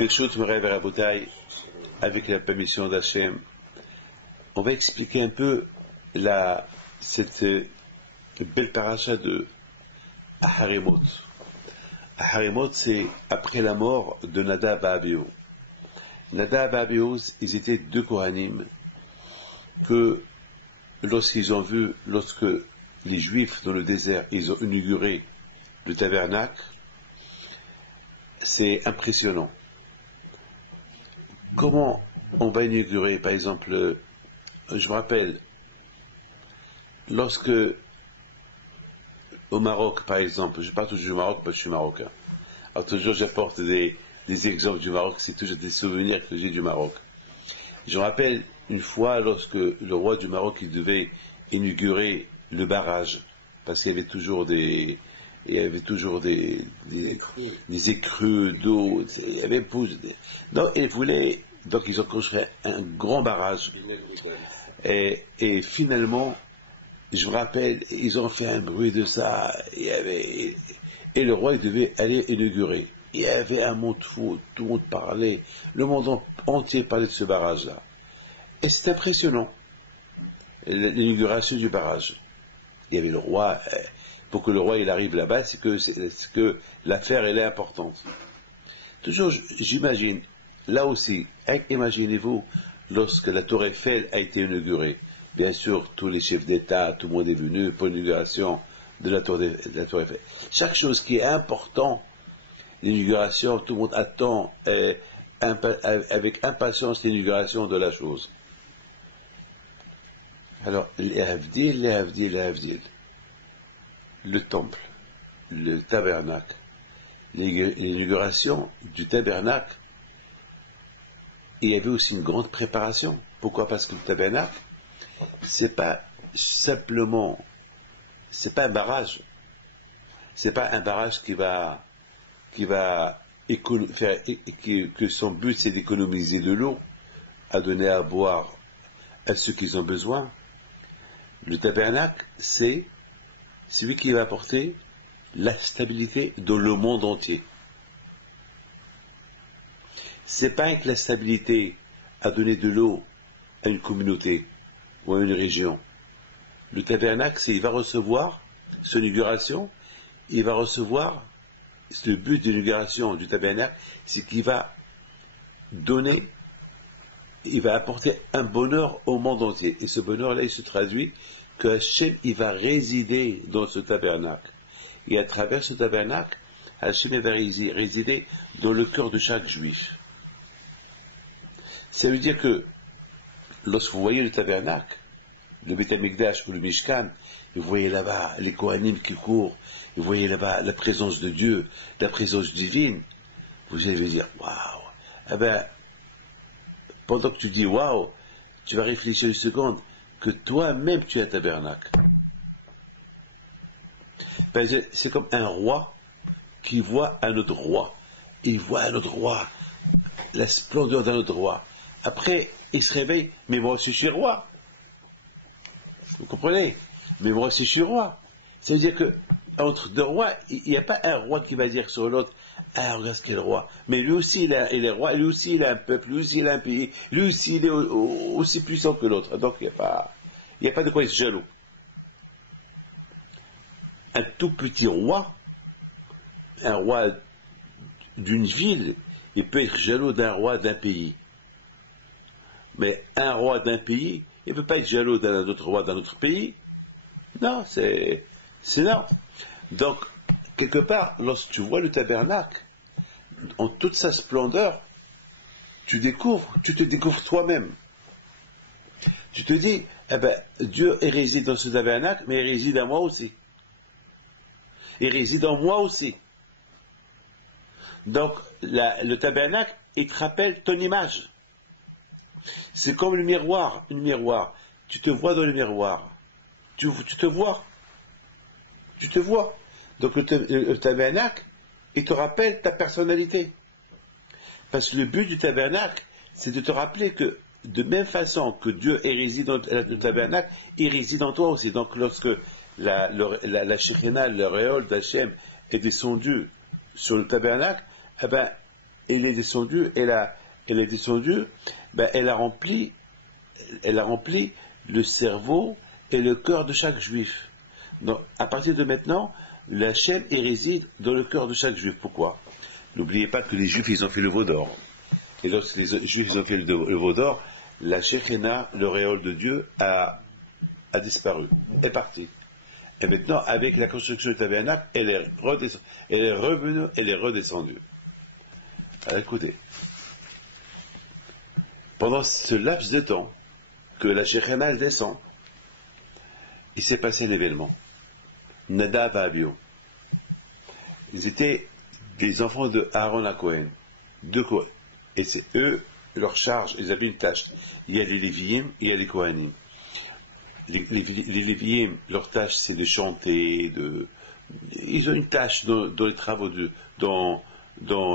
Birshut Moray Verabotai, avec la permission d'Hachem, on va expliquer un peu cette belle paracha de Aharemot. Aharemot, c'est après la mort de Nadab et Abihu. Nadab et Abihu, ils étaient deux Kohanim que lorsque les Juifs dans le désert, ils ont inauguré le tabernacle, c'est impressionnant. Comment on va inaugurer, par exemple, je me rappelle, lorsque au Maroc, par exemple, je parle toujours du Maroc parce que je suis marocain. Alors toujours j'apporte des exemples du Maroc, c'est toujours des souvenirs que j'ai du Maroc. Je me rappelle une fois lorsque le roi du Maroc il devait inaugurer le barrage, parce qu'il y avait toujours des écrues d'eau, il y avait donc ils ont construit un grand barrage. Et finalement, je me rappelle, ils ont fait un bruit de ça, et le roi il devait aller inaugurer. Il y avait un monde fou, tout le monde parlait, le monde entier parlait de ce barrage-là. Et c'est impressionnant, l'inauguration du barrage. Il y avait le roi, pour que le roi il arrive là-bas, c'est que l'affaire elle est importante. Toujours, j'imagine, là aussi, imaginez-vous, lorsque la tour Eiffel a été inaugurée, bien sûr, tous les chefs d'État, tout le monde est venu pour l'inauguration de la tour Eiffel. Chaque chose qui est importante, l'inauguration, tout le monde attend avec impatience l'inauguration de la chose. Alors, les Havdil, le temple, le tabernacle, l'inauguration du tabernacle, il y avait aussi une grande préparation. Pourquoi? Parce que le tabernacle, c'est pas simplement, c'est pas un barrage. C'est pas un barrage qui va faire, que son but c'est d'économiser de l'eau, à donner à boire à ceux qui ont besoin. Le tabernacle, c'est celui qui va apporter la stabilité dans le monde entier. C'est pas que la stabilité à donner de l'eau à une communauté ou à une région. Le tabernacle, il va recevoir son inauguration, il va recevoir le but de l'inauguration du tabernacle, c'est qu'il va donner, il va apporter un bonheur au monde entier. Et ce bonheur-là, il se traduit que Hachem, il va résider dans ce tabernacle. Et à travers ce tabernacle, Hachem va résider dans le cœur de chaque juif. Ça veut dire que lorsque vous voyez le tabernacle, le Beth Amikdash ou le Mishkan, vous voyez là-bas les Kohanim qui courent, vous voyez là-bas la présence de Dieu, la présence divine, vous allez dire waouh. Eh bien, pendant que tu dis waouh, tu vas réfléchir une seconde que toi-même tu es un tabernacle. Ben, c'est comme un roi qui voit un autre roi. Il voit un autre roi, la splendeur d'un autre roi. Après, il se réveille, mais moi aussi je suis roi. Vous comprenez? Mais moi aussi je suis roi. Ça veut dire que entre deux rois, il n'y a pas un roi qui va dire sur l'autre, ah regarde ce qu'est le roi. Mais lui aussi il est roi, lui aussi il a un peuple, lui aussi il a un pays, lui aussi il est aussi puissant que l'autre. Donc il n'y a pas de quoi être jaloux. Un tout petit roi, un roi d'une ville, il peut être jaloux d'un roi d'un pays. Mais un roi d'un pays, il ne peut pas être jaloux d'un autre roi d'un autre pays. Non, c'est non. Donc, quelque part, lorsque tu vois le tabernacle, en toute sa splendeur, tu te découvres toi-même. Tu te dis, eh ben, Dieu réside dans ce tabernacle, mais il réside en moi aussi. Il réside en moi aussi. Donc, le tabernacle, il te rappelle ton image. C'est comme le miroir, un miroir. Tu te vois dans le miroir. Tu te vois. Tu te vois. Donc le tabernacle, il te rappelle ta personnalité. Parce que le but du tabernacle, c'est de te rappeler que de même façon que Dieu réside dans le tabernacle, il réside en toi aussi. Donc lorsque la Shekhinah, le réol d'Hachem est descendu sur le tabernacle, eh ben, il est descendu, elle est descendue, ben, elle a rempli le cerveau et le cœur de chaque juif. Donc, à partir de maintenant, la Hachem, il réside dans le cœur de chaque juif. Pourquoi? N'oubliez pas que les juifs, ils ont fait le veau d'or. Et lorsque les juifs ils ont fait le veau d'or, la Shekhina, l'auréole de Dieu, a disparu, est partie. Et maintenant, avec la construction du tabernacle, elle est revenue, elle est redescendue. Alors, écoutez, pendant ce laps de temps que la Shekhina descend, il s'est passé un événement. Nadav et Abihu. Ils étaient des enfants de Aaron à Cohen. De Cohen. Et c'est eux, leur charge, ils avaient une tâche. Il y a les Lévi'im, il y a les Kohanim. Les Lévi'im, leur tâche, c'est de chanter, ils ont une tâche dans les travaux, dans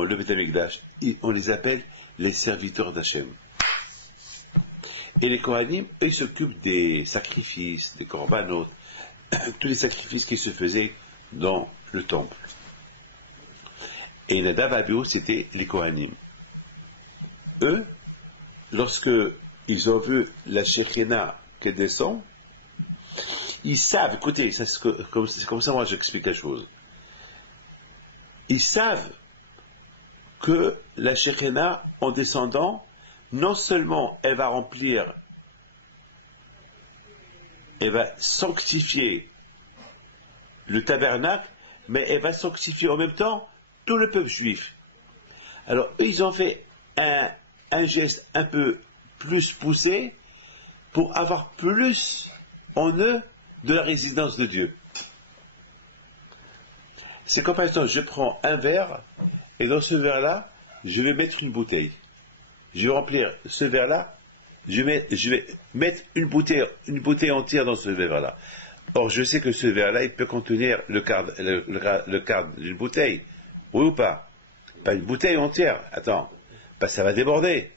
le Beth Amikdash. On les appelle les serviteurs d'Hachem. Et les Kohanim, eux, s'occupent des sacrifices, des korbanot, tous les sacrifices qui se faisaient dans le temple. Et Nadav et Abihu, c'était les Kohanim. Eux, lorsque ils ont vu la Shekhina qui descend, ils savent, écoutez, c'est comme ça moi j'explique la chose. Ils savent que la Shekhina, en descendant, non seulement elle va remplir, elle va sanctifier le tabernacle, mais elle va sanctifier en même temps tout le peuple juif. Alors, ils ont fait un geste un peu plus poussé pour avoir plus en eux de la résidence de Dieu. C'est comme par exemple, je prends un verre et dans ce verre-là, je vais mettre une bouteille. Je vais remplir ce verre-là, je vais mettre une bouteille entière dans ce verre-là. Or, je sais que ce verre-là, il peut contenir le quart d'une bouteille. Oui ou pas? Pas une bouteille entière. Attends, ça va déborder.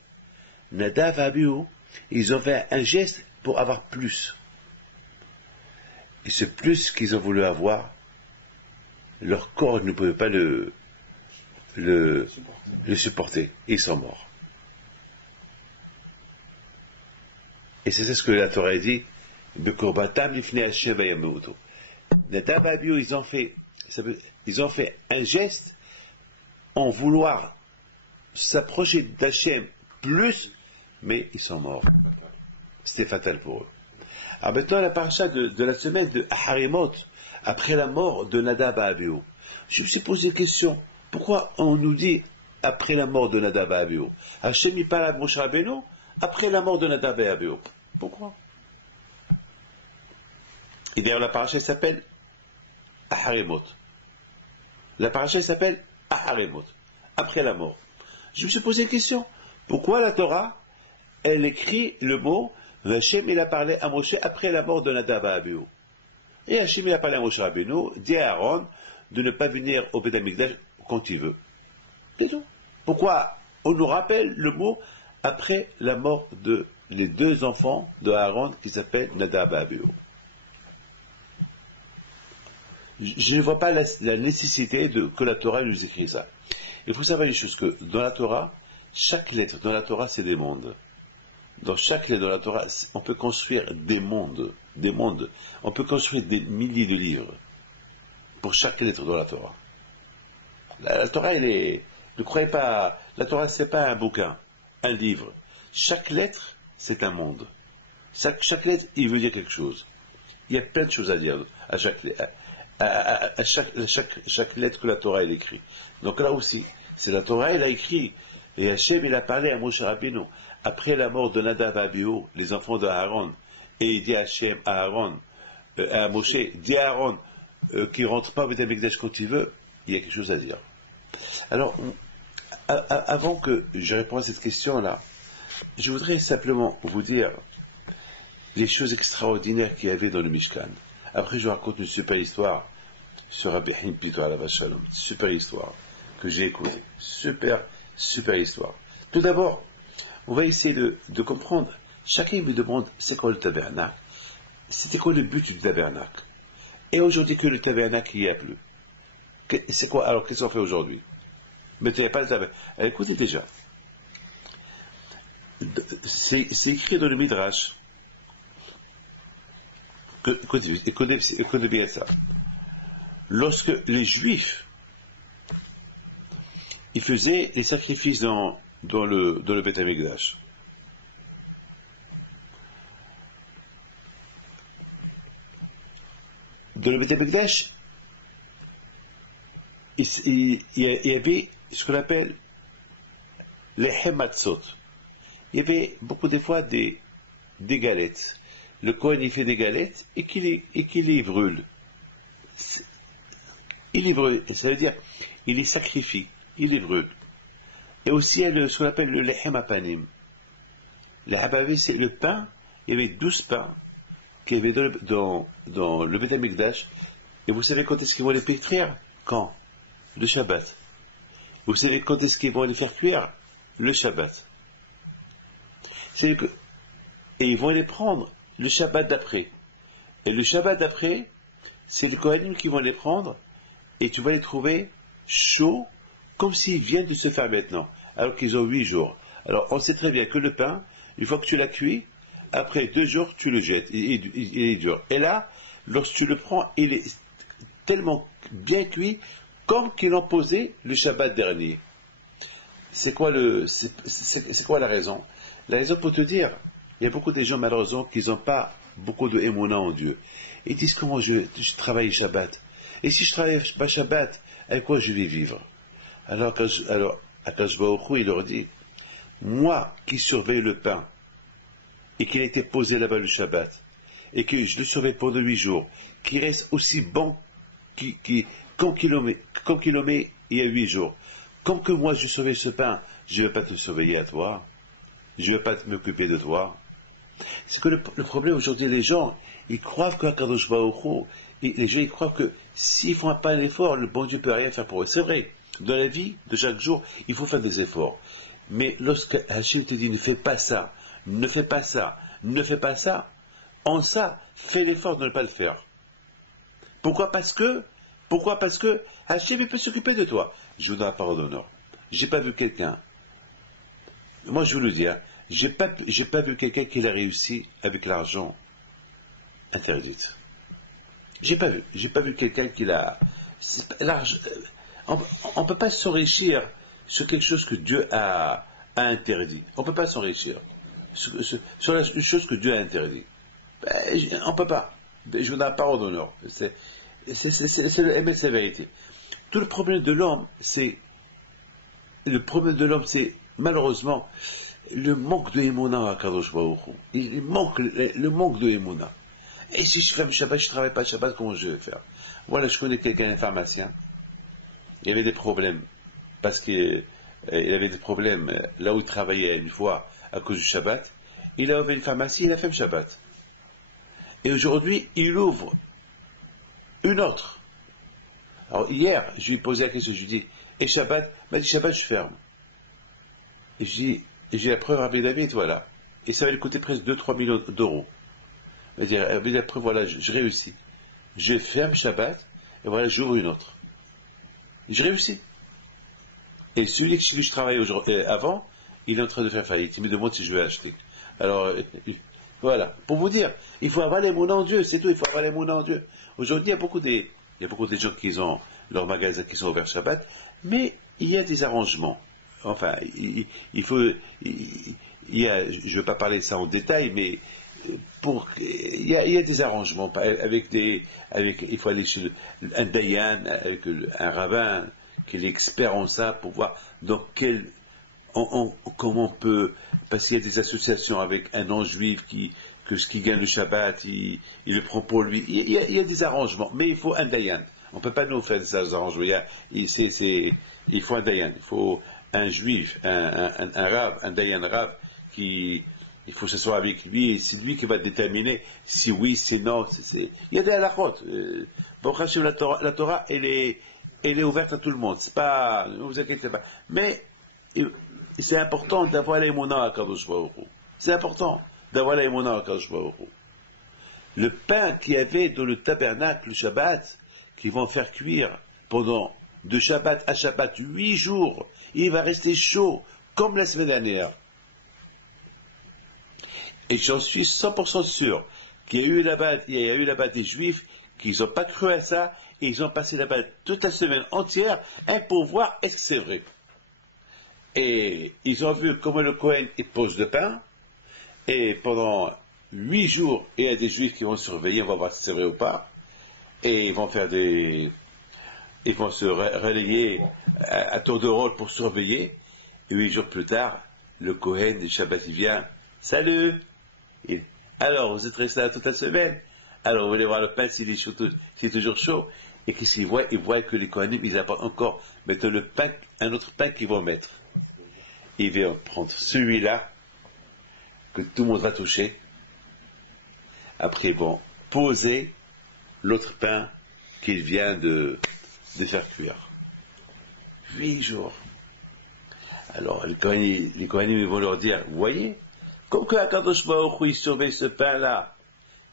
Nadav et Abihu, ils ont fait un geste pour avoir plus. Et ce plus qu'ils ont voulu avoir, leur corps ne pouvait pas le supporter. Ils sont morts. Et c'est ce que la Torah dit. Nadav et Abihu, ils ont fait un geste en vouloir s'approcher d'Hachem plus, mais ils sont morts. C'était fatal pour eux. Alors maintenant, la paracha de la semaine de Harimot, après la mort de Nadav et Abihu. Je me suis posé la question, pourquoi on nous dit après la mort de Nadav et Abihu? Hachem y parle à Moshe Rabbeinu après la mort de Nadav et Abihu. Pourquoi? Et bien, la paracha s'appelle Harimot. La paracha s'appelle Harimot, après la mort. Je me suis posé une question. Pourquoi la Torah, elle écrit le mot Hachem, il a parlé à Moshe après la mort de Nadav et Abihu. Et Hachem, il a parlé à Moshe Rabbeinu, dit à Aaron de ne pas venir au Beth Amikdash quand il veut. C'est tout. Pourquoi on nous rappelle le mot après la mort de les deux enfants de Aaron qui s'appellent Nadav et Abihu? Je ne vois pas la nécessité que la Torah nous écrit ça. Il faut savoir une chose, que dans la Torah, chaque lettre dans la Torah, c'est des mondes. Dans chaque lettre dans la Torah, on peut construire des mondes. On peut construire des milliers de livres pour chaque lettre dans la Torah. La Torah, ne croyez pas, la Torah, c'est pas un bouquin, un livre. Chaque lettre, c'est un monde. Chaque lettre, il veut dire quelque chose. Il y a plein de choses à dire à chaque lettre que la Torah elle écrit. Donc là aussi, c'est la Torah elle a écrit, et Hachem il a parlé à Moshe Rabbeinu après la mort de Nadav et Abihu, les enfants de Aaron, et il dit à Hachem, à Moshe, dit à Aaron qu'il ne rentre pas au Beth Amikdash quand il veut, il y a quelque chose à dire. Alors, avant que je réponde à cette question-là, je voudrais simplement vous dire les choses extraordinaires qu'il y avait dans le Mishkan. Après, je vous raconte une super histoire sur Rabbi Haim Pito alav Shalom. Super histoire que j'ai écoutée. Super histoire. Tout d'abord, on va essayer de comprendre. Chacun me demande c'est quoi le tabernacle? C'était quoi le but du tabernacle? Et aujourd'hui que le tabernacle il n'y a plus. C'est quoi? Alors qu'est-ce qu'on fait aujourd'hui? Mais tu n'avais pas le tabernacle. Écoutez déjà, c'est écrit dans le Midrash, écoutez bien ça, lorsque les Juifs, ils faisaient les sacrifices dans le Beth Amikdash, dans le Beth Amikdash, il y avait ce qu'on appelle les hematzot. Il y avait beaucoup de fois des galettes. Le Kohen il fait des galettes et qu'il les brûle. Il les brûle, ça veut dire il les sacrifie, il les brûle. Et aussi il y a ce qu'on appelle le lehem apanim. Le lehem apanim c'est le pain, il y avait 12 pains qu'il y avait dans le Beth Amikdash. Et vous savez quand est-ce qu'ils vont les pétrir? Quand? Le Shabbat. Vous savez quand est-ce qu'ils vont les faire cuire? Le Shabbat. Et ils vont les prendre le Shabbat d'après. Et le Shabbat d'après, c'est le Kohanim qui vont les prendre, et tu vas les trouver chauds, comme s'ils viennent de se faire maintenant, alors qu'ils ont 8 jours. Alors on sait très bien que le pain, une fois que tu l'as cuit, après 2 jours, tu le jettes, il est dur. Et là, lorsque tu le prends, il est tellement bien cuit, comme qu'ils l'ont posé le Shabbat dernier. C'est quoi la raison? La raison pour te dire, il y a beaucoup de gens malheureusement qui n'ont pas beaucoup de émouna en Dieu. Ils disent comment je travaille Shabbat. Et si je travaille pas Shabbat, avec quoi je vais vivre? Alors Akash Baruch Hu, il leur dit, moi qui surveille le pain, et qu'il a été posé là-bas le Shabbat, et que je le surveille pendant 8 jours, qui reste aussi bon comme qu'il le met il y a 8 jours. Comme que moi je surveille ce pain, je ne vais pas te surveiller à toi. Je ne vais pas m'occuper de toi. C'est que le problème aujourd'hui, les gens, ils croient qu'Akadosh Baruch Hu, les gens ils croient que s'ils ne font pas l'effort, le bon Dieu ne peut rien faire pour eux. C'est vrai, dans la vie de chaque jour, il faut faire des efforts. Mais lorsque Hachem te dit ne fais pas ça, ne fais pas ça, ne fais pas ça, en ça, fais l'effort de ne pas le faire. Pourquoi? Parce que Hachem peut s'occuper de toi. Je vous donne la parole d'honneur. J'ai pas vu quelqu'un. Moi je vous le dis, hein, j'ai pas vu quelqu'un qui l'a réussi avec l'argent interdit. J'ai pas vu quelqu'un qui l'a. On peut pas s'enrichir sur quelque chose que Dieu a interdit. On peut pas s'enrichir sur une chose que Dieu a interdit. On peut pas. Je vous donne la parole d'honneur. C'est la vérité. Tout le problème de l'homme, c'est malheureusement le manque de Emouna à Kadosh Baruch Hu. Le manque de Emouna. Et si je fais Shabbat, je ne travaille pas Shabbat, comment je vais faire? Voilà, je connais quelqu'un, un pharmacien. Il avait des problèmes. Parce qu'il avait des problèmes là où il travaillait une fois à cause du Shabbat. Il a ouvert une pharmacie, il a fait le Shabbat. Et aujourd'hui, il ouvre une autre. Alors hier, je lui ai posé la question, je lui ai dit, et Shabbat? Il m'a dit Shabbat, je ferme. Et j'ai la preuve, Rabbi David, voilà. Et ça va lui coûter presque 2-3 millions d'euros. Il m'a dit, Rabbi, la preuve, voilà, je réussis. Je ferme Shabbat, et voilà, j'ouvre une autre. Et je réussis. Et celui que je travaillais avant, il est en train de faire faillite. Il me demande si je vais acheter. Alors, voilà. Pour vous dire, il faut avoir les mots en Dieu, c'est tout, il faut avoir les mots en Dieu. Aujourd'hui, il y a beaucoup de gens qui ont leurs magasins qui sont ouverts Shabbat, mais il y a des arrangements. Enfin, je ne vais pas parler de ça en détail, mais il y a des arrangements il faut aller chez un dayan, avec un rabbin qui est l'expert en ça pour voir comment on peut passer à des associations avec un non-juif que ce qui gagne le Shabbat, il le prend pour lui. Il y a des arrangements, mais il faut un dayan. On ne peut pas nous faire des arrangements. Il faut un dayan, il faut un juif, un rave, un dayan rave il faut s'asseoir avec lui, et c'est lui qui va déterminer si oui, si non. Il y a des halakhot. La Torah, elle est ouverte à tout le monde. C'est pas, ne vous inquiétez pas. Mais c'est important d'avoir l'émouna à Kadosh Baruch Hu. C'est important d'avoir l'émouna à Kadosh Baruch Hu. Le pain qu'il y avait dans le tabernacle, le Shabbat, qu'ils vont faire cuire pendant de Shabbat à Shabbat, 8 jours, il va rester chaud, comme la semaine dernière. Et j'en suis 100% sûr qu'il y a eu là-bas des Juifs qui n'ont pas cru à ça, et ils ont passé là-bas toute la semaine entière pour voir est-ce que c'est vrai. Et ils ont vu comment le Kohen il pose le pain, et pendant 8 jours, il y a des Juifs qui vont surveiller, on va voir si c'est vrai ou pas, et ils vont se relayer à tour de rôle pour surveiller, et 8 jours plus tard, le Kohen du Shabbat il vient, salut! Alors, vous êtes resté là toute la semaine, alors vous voulez voir le pain s'il est toujours chaud, et qu'est-ce qu'ils voient? Ils voient que les Kohanim, ils apportent encore maintenant un autre pain qu'ils vont mettre. Ils vont prendre celui-là, que tout le monde va toucher, après ils vont poser l'autre pain qu'il vient de faire cuire. 8 jours. Alors, les Kohanim vont leur dire, vous voyez, comme que Akadosh Baruch Hu, il surveille ce pain-là,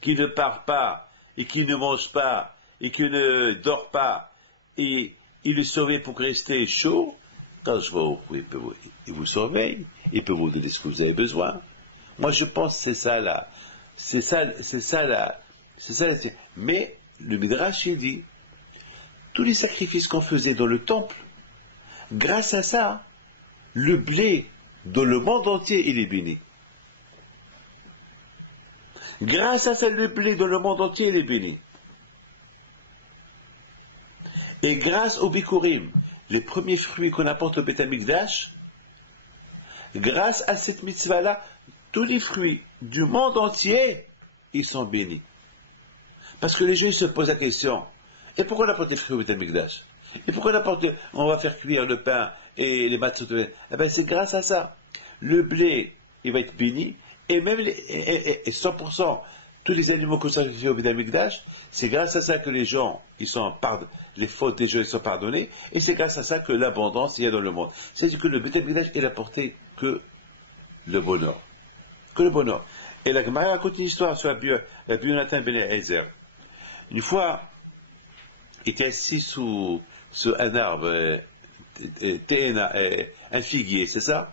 qui ne part pas, et qui ne mange pas, et qui ne dort pas, et il le surveille pour rester chaud, Akadosh Baruch Hu, il vous surveille, il peut vous donner ce que vous avez besoin. Moi, je pense que c'est ça là. C'est ça là. Mais, le Midrash, il dit, tous les sacrifices qu'on faisait dans le temple, grâce à ça, le blé dans le monde entier, il est béni. Grâce à ça, le blé dans le monde entier, il est béni. Et grâce au Bikurim, les premiers fruits qu'on apporte au Beth Amikdash, grâce à cette mitzvah-là, tous les fruits du monde entier, ils sont bénis. Parce que les Juifs se posent la question, et pourquoi on apporte les fruits au Beth Amikdash? Et pourquoi on va faire cuire le pain et les matzot? Eh bien, c'est grâce à ça. Le blé, il va être béni, et même 100%, tous les animaux qu'on sacrifie au Beth Amikdash, c'est grâce à ça que les gens, les fautes des gens, ils sont pardonnés, et c'est grâce à ça que l'abondance, il y a dans le monde. C'est-à-dire que le Beth Amikdash, il a apporté que le bonheur. Que le bonheur. Et la Gemara raconte une histoire sur la Jonathan ben Eliezer. Une fois, il était assis sous un arbre, un figuier, c'est ça?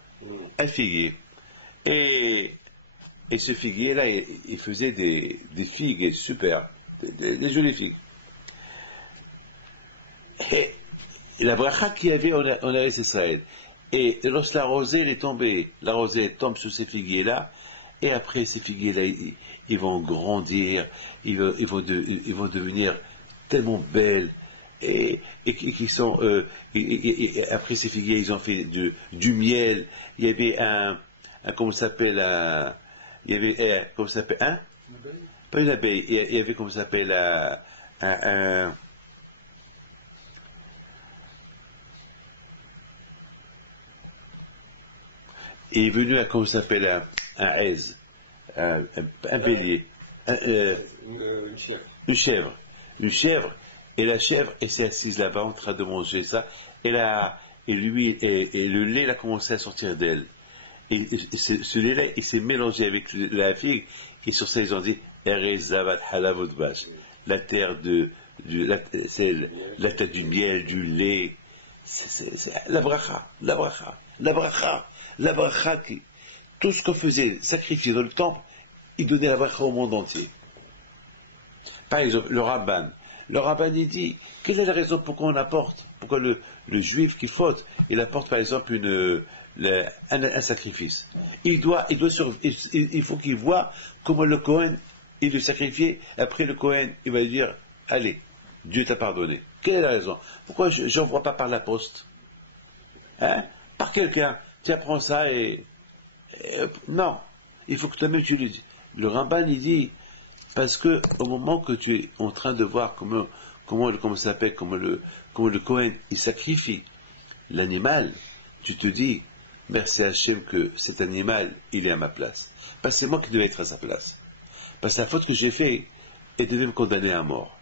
Un figuier. Et ce figuier-là, il faisait des figues super, des jolies figues. Et la bracha qu'il y avait en Eretz Israël. Et lorsque la rosée est tombée, la rosée tombe sur ces figuiers-là, et après ces figuiers-là, ils vont grandir, ils vont devenir tellement belles, et qui sont, après ces figuiers, ils ont fait du miel. Il y avait comment ça s'appelle, comment ça s'appelle, pas une abeille, il y avait, comment ça s'appelle, il est venu à, comment ça s'appelle, un aise, un bélier, une chèvre, et la chèvre, elle s'est assise là-bas en train de manger ça, et le lait a commencé à sortir d'elle. Et ce lait-là, il s'est mélangé avec la figue, et sur ça, ils ont dit, Erezavat halavot bash, la terre c'est la terre du miel, du lait, c'est la bracha, tout ce qu'on faisait, sacrifier dans le temple, il donnait la bracha au monde entier. Par exemple, le Rabban, il dit, quelle est la raison pourquoi le juif qui faute, il apporte par exemple un sacrifice. Il faut qu'il voit comment le Kohen, il le sacrifiait, après le Kohen, il va lui dire, allez, Dieu t'a pardonné. Quelle est la raison? Pourquoi j'envoie pas par la poste? Par quelqu'un, tu apprends ça non, il faut que toi-même tu le dises. Le Ramban, il dit, parce que au moment que tu es en train de voir comment le Kohen, il sacrifie l'animal, tu te dis, merci à Hachem que cet animal, il est à ma place. Parce que c'est moi qui devais être à sa place. Parce que la faute que j'ai faite, elle devait me condamner à mort.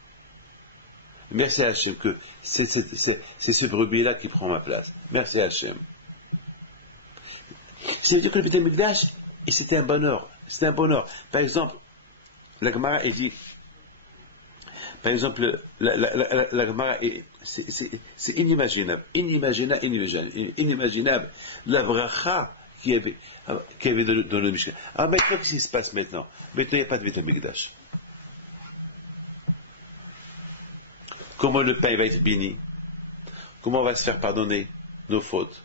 Merci à Hachem que c'est ce brebis-là qui prend ma place. Merci à Hachem. Ça veut dire que le Beth Amikdash, c'était un bonheur. Par exemple, la Gemara, elle dit, Par exemple, la Gemara, c'est inimaginable, inimaginable, la bracha qu'il y avait dans le Mishkan. Alors maintenant, qu'est-ce qui se passe maintenant? Maintenant, il n'y a pas de Beit HaMikdash. Comment le pain va être béni? Comment on va se faire pardonner nos fautes?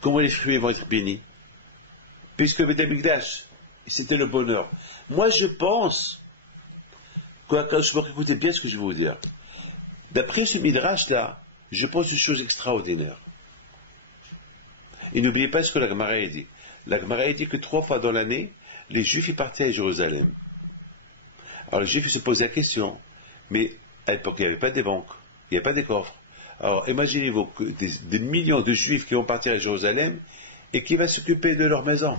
Comment les fruits vont être bénis? Puisque Beit HaMikdash, c'était le bonheur. Moi, je pense, écoutez bien ce que je vais vous dire. D'après ce Midrash-là, je pense une chose extraordinaire. Et n'oubliez pas ce que la Gemara a dit. La Gemara a dit que 3 fois dans l'année, les Juifs y partaient à Jérusalem. Alors les Juifs se posaient la question, mais à l'époque, il n'y avait pas des banques, il n'y avait pas des coffres. Alors imaginez-vous que des millions de Juifs qui vont partir à Jérusalem, et qui va s'occuper de leur maison?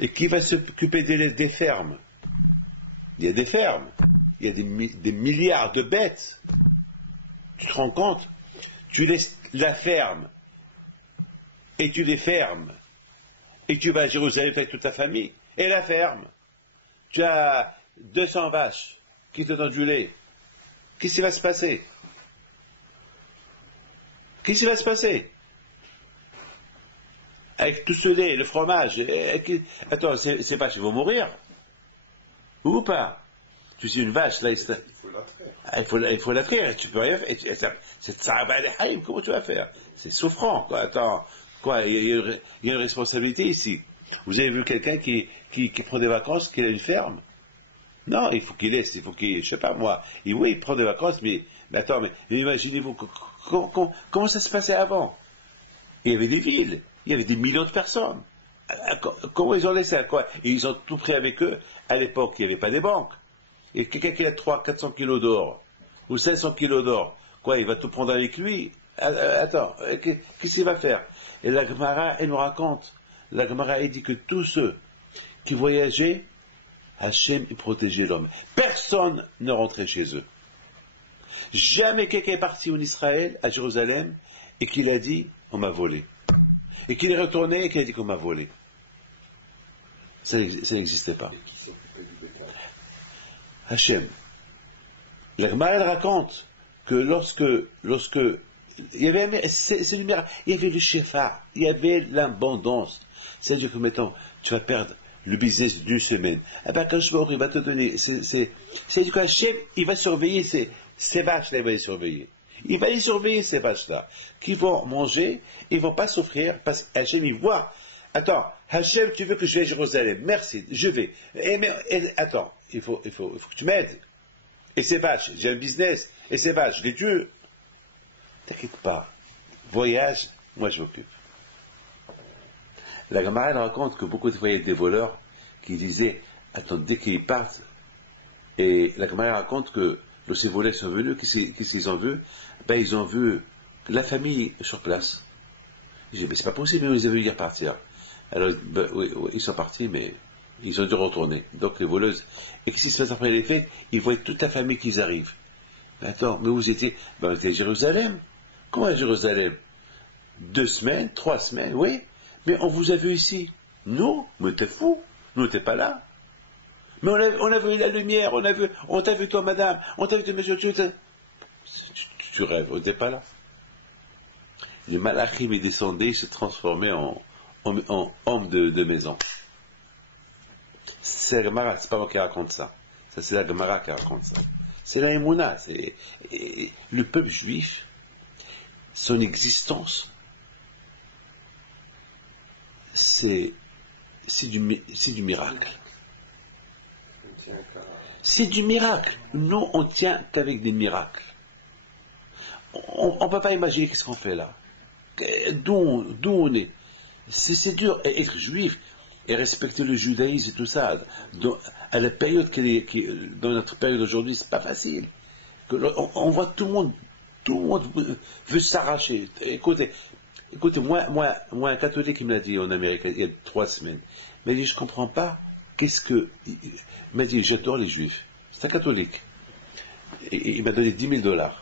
Et qui va s'occuper des fermes? Il y a des fermes, il y a des milliards de bêtes. Tu te rends compte? Tu laisses la ferme, et tu les fermes, et tu vas à Jérusalem avec toute ta famille, et la ferme. Tu as 200 vaches qui te donnent du lait. Qu'est-ce qui va se passer? Qu'est-ce qui va se passer? Avec tout ce lait, le fromage, attends, ces vaches, ils vont mourir? Ou pas? Tu sais, une vache, là, il faut la traire, tu peux rien faire. C'est Tsarabah al-Haïm, comment tu vas faire? C'est souffrant, quoi. Attends, quoi, il y a une responsabilité ici. Vous avez vu quelqu'un qui prend des vacances, qui a une ferme? Non, il faut qu'il, je sais pas moi, oui, il prend des vacances, mais attends, mais imaginez-vous, comment ça se passait avant? Il y avait des villes, il y avait des millions de personnes. Comment ils ont laissé à quoi? Et ils ont tout pris avec eux. À l'époque, il n'y avait pas des banques. Et quelqu'un qui a 400 kilos d'or, ou 500 kilos d'or, quoi, il va tout prendre avec lui? Attends, qu'est-ce qu'il va faire? Et la Gemara, elle nous raconte, la Gemara, elle dit que tous ceux qui voyageaient, Hachem, il protégeait l'homme. Personne ne rentrait chez eux. Jamais quelqu'un est parti en Israël, à Jérusalem, et qu'il a dit, on m'a volé. Et qu'il est retourné et qu'il a dit qu'on m'a volé. Ça n'existait pas. Hachem. La Gemara, elle raconte que lorsque il y avait, c'est le miracle, il y avait le shefar, il y avait l'abondance. C'est-à-dire que maintenant, tu vas perdre le business d'une semaine. Eh bien, quand il va te donner, c'est-à-dire qu'Hachem, il va surveiller ces vaches-là, il va les surveiller. Il va les surveiller, ces vaches-là, qui vont manger, ils ne vont pas souffrir, parce qu'Hachem, il voit. Attends, Hachem, tu veux que je vais à Jérusalem? Merci, je vais. Attends, il faut que tu m'aides. Et ces vaches, j'ai un business, et ces vaches, je les tue. T'inquiète pas. Voyage, moi je m'occupe. La Gemara raconte que beaucoup de fois il y a des voleurs qui disaient, attends, dès qu'ils partent, et la Gemara raconte que lorsque ces voleurs sont venus, qu'est-ce qu'ils ont vu? Ben, ils ont vu la famille sur place. Ils disent, mais c'est pas possible, ils les ont vu hier partir. Alors, ben, oui, ils sont partis, mais ils ont dû retourner. Donc les voleuses, et qu'est-ce qui se passe après les fêtes? Ils voient toute la famille qui arrivent. Mais attends, mais où vous étiez? Ben, on était à Jérusalem. Comment à Jérusalem? 2 semaines, 3 semaines, oui. Mais on vous a vu ici. Nous, mais t'es fou. Nous, t'es pas là. Mais on a vu la lumière, on t'a vu toi, madame, on t'a vu toi, monsieur, tu rêves, on n'était pas là. Le malachim est descendu, il s'est transformé en homme de maison. C'est la Gemara, c'est pas moi qui raconte ça. Ça, c'est la Gemara qui raconte ça. C'est la Emouna. Le peuple juif, son existence, c'est du miracle. C'est du miracle. Nous, on tient qu'avec des miracles. On ne peut pas imaginer qu'est-ce qu'on fait là. D'où on est. C'est dur. Être juif et respecter le judaïsme et tout ça, à la période dans notre période aujourd'hui, c'est pas facile. On voit tout le monde veut s'arracher. Écoutez, moi, un catholique, il me l'a dit en Amérique, il y a 3 semaines. Il m'a dit, je comprends pas, il m'a dit, j'adore les juifs. C'est un catholique. Et il m'a donné $10,000.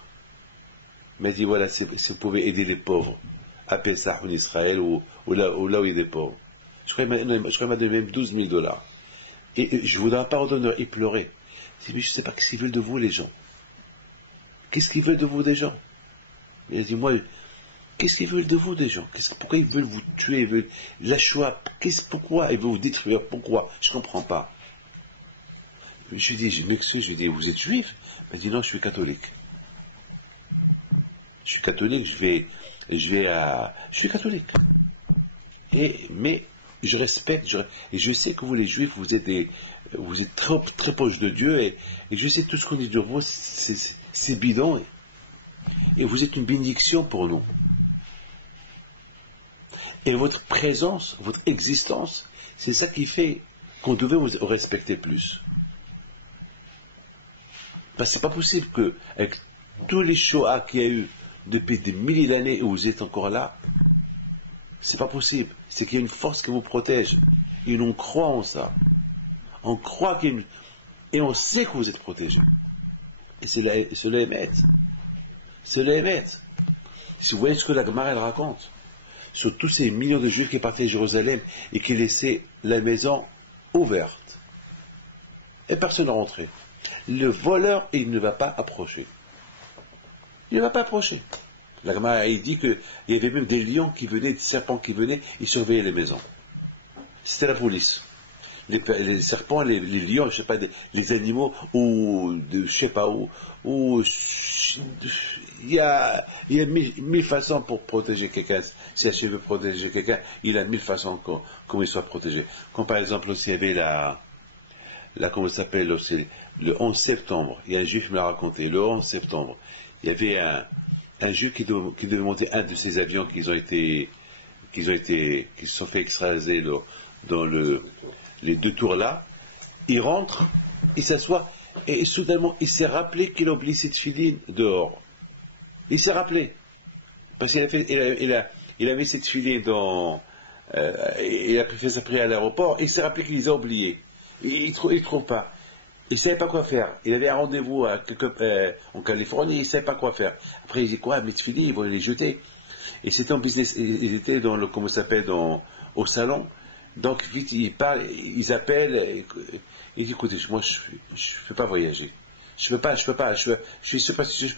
Il m'a dit, voilà, si vous pouvez aider les pauvres, à Pessah en Israël, ou là où il y a des pauvres. Je crois qu'il m'a donné même $12,000. Et je vous donne pas d'honneur, il pleurait. Il dit, mais je sais pas ce qu'ils veulent de vous, les gens. Qu'est-ce qu'ils veulent de vous des gens? Il a dit, moi, qu'est-ce qu'ils veulent de vous des gens? Pourquoi ils veulent vous tuer? Ils veulent la Shoah? Pourquoi ils veulent vous détruire? Pourquoi? Je ne comprends pas. Je lui dis, je m'excuse, je lui dis, vous êtes juif? Il m'a dit, non, je suis catholique. Je suis catholique, je suis catholique. Mais je respecte, et je sais que vous les juifs, vous êtes très, très proches de Dieu, et je sais tout ce qu'on dit de vous, c'est bidon, et vous êtes une bénédiction pour nous. Et votre présence, votre existence, c'est ça qui fait qu'on devait vous respecter plus. Parce que c'est pas possible que, avec tous les Shoah qu'il y a eu depuis des milliers d'années où vous êtes encore là, c'est pas possible. C'est qu'il y a une force qui vous protège. Et on croit en ça. On croit qu'il y a et on sait que vous êtes protégé. Et c'est l'émet. C'est l'émet. Si vous voyez ce que la Gemara elle raconte, sur tous ces millions de Juifs qui partaient à Jérusalem et qui laissaient la maison ouverte. Et personne ne rentrait. Le voleur, il ne va pas approcher. Il ne va pas approcher. La Gemara il dit qu'il y avait même des lions qui venaient, des serpents qui venaient, ils surveillaient les maisons. C'était la police. Les serpents, les lions, je sais pas, les animaux, ou je sais pas où il y a mille façons pour protéger quelqu'un. Si Hachem veut protéger quelqu'un, il a 1000 façons comment il soit protégé. Comme par exemple, aussi, il y avait comment ça s'appelle, aussi, le 11 septembre, il y a un juif qui me l'a raconté, le 11 septembre, il y avait un juif qui devait monter un de ces avions qui se sont fait écraser dans les 2 tours là. Il rentre, il s'assoit, et soudainement, il s'est rappelé qu'il a oublié cette filine dehors. Il s'est rappelé. Parce qu'il a mis cette filine il a fait sa prière à l'aéroport, et il s'est rappelé qu'il les a oubliés. Il ne trouve pas. Il ne savait pas quoi faire. Il avait un rendez-vous en Californie, il ne savait pas quoi faire. Après, il dit quoi, mes filles, ils vont les jeter. Et c'était en business, ils étaient comment ça s'appelle, au salon. Donc, vite, ils appellent, ils disent, écoutez, moi, je ne peux pas voyager. Je peux pas